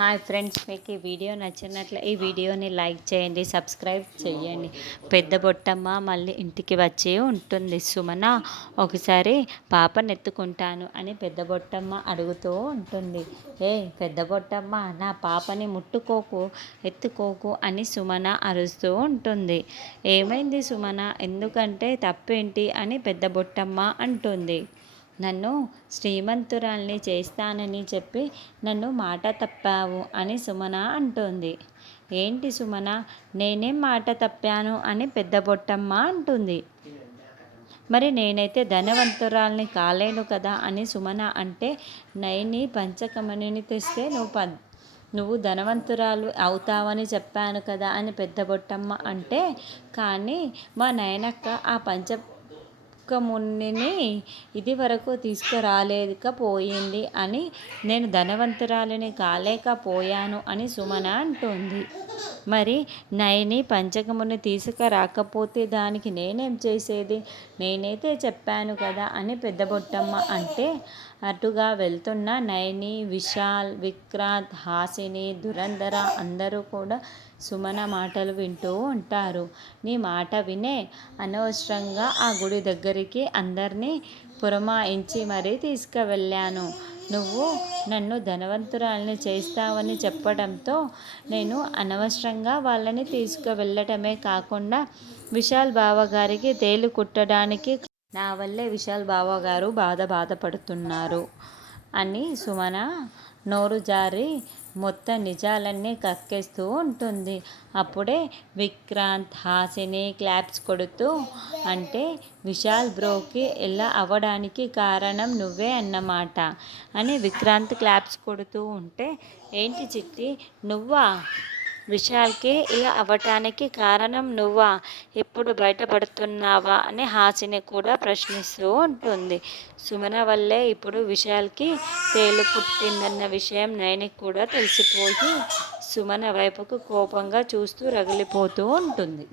Hi friends, మీకు ఈ video నచ్చినట్లే ఈ వీడియోని లైక్ చేయండి, సబ్స్క్రైబ్ చేయండి. పెద్ద బొట్టమ్మ మళ్ళీ ఇంటికి వచ్చి ఉంటుంది. సుమన ఒకసారి పాపను ఎత్తుకుంటాను అని పెద్ద బొట్టమ్మ అడుగుతూ ఉంటుంది. పెద్ద బొట్టమ్మ, నా పాపని ముట్టుకోకు, ఎత్తుకోకు అని సుమన అరుస్తూ ఉంటుంది. ఏమైంది సుమన, ఎందుకంటే తప్పేంటి అని పెద్ద బొట్టమ్మ అంటుంది. నన్ను శ్రీమంతురాల్ని చేస్తానని చెప్పి నన్ను మాట తప్పావు అని సుమన అంటుంది. ఏంటి సుమన, నేనేం మాట తప్పాను అని పెద్ద బొట్టమ్మ అంటుంది. మరి నేనైతే ధనవంతురాల్ని కాలేను కదా అని సుమన అంటే, నైని పంచకమణిని తెస్తే నువ్వు ధనవంతురాలు అవుతావని చెప్పాను కదా అని పెద్ద బొట్టమ్మ అంటే, కానీ మా నయనక్క ఆ మునిని ఇది వరకు తీసుకురాలేకపోయింది అని నేను ధనవంతురాలిని కాలేకపోయాను అని సుమన అంటుంది. మరి నయని పంచకముని తీసుకురాకపోతే దానికి నేనేం చేసేది? నేనైతే చెప్పాను కదా అని పెద్ద బొట్టమ్మ అంటే, అటుగా వెళ్తున్న నయని, విశాల్, విక్రాంత్, హాసిని, దురంధర అందరూ కూడా సుమన మాటలు వింటూ ఉంటారు. నీ మాట వినే అనవసరంగా ఆ గుడి దగ్గరికి అందరినీ పురమాయించి మరీ తీసుకువెళ్ళాను. నువ్వు నన్ను ధనవంతురాల్ని చేస్తావని చెప్పడంతో నేను అనవసరంగా వాళ్ళని తీసుకువెళ్ళటమే కాకుండా విశాల్ బావగారికి తేలు కుట్టడానికి నా వల్లే విశాల్ బావగారు బాధపడుతున్నారు అని సుమన నోరు జారి మొత్తం నిజాలన్నీ కక్కేస్తూ ఉంటుంది. అప్పుడే విక్రాంత్, హాసిని క్లాప్స్ కొడుతూ అంటే, విశాల్ బ్రోకి ఇలా అవ్వడానికి కారణం నువ్వే అన్నమాట అని విక్రాంత్ క్లాప్స్ కొడుతూ ఉంటే, ఏంటి చిట్టి నువ్వా? విశాల్కి ఇలా అవ్వటానికి కారణం నువ్వా? ఇప్పుడు బయటపడుతున్నావా అని హాసిని కూడా ప్రశ్నిస్తూ ఉంటుంది. సుమన వల్లే ఇప్పుడు విశాల్కి తేలు పుట్టిందన్న విషయం నయనికి కూడా తెలిసిపోయి సుమన వైపుకు కోపంగా చూస్తూ రగిలిపోతూ ఉంటుంది.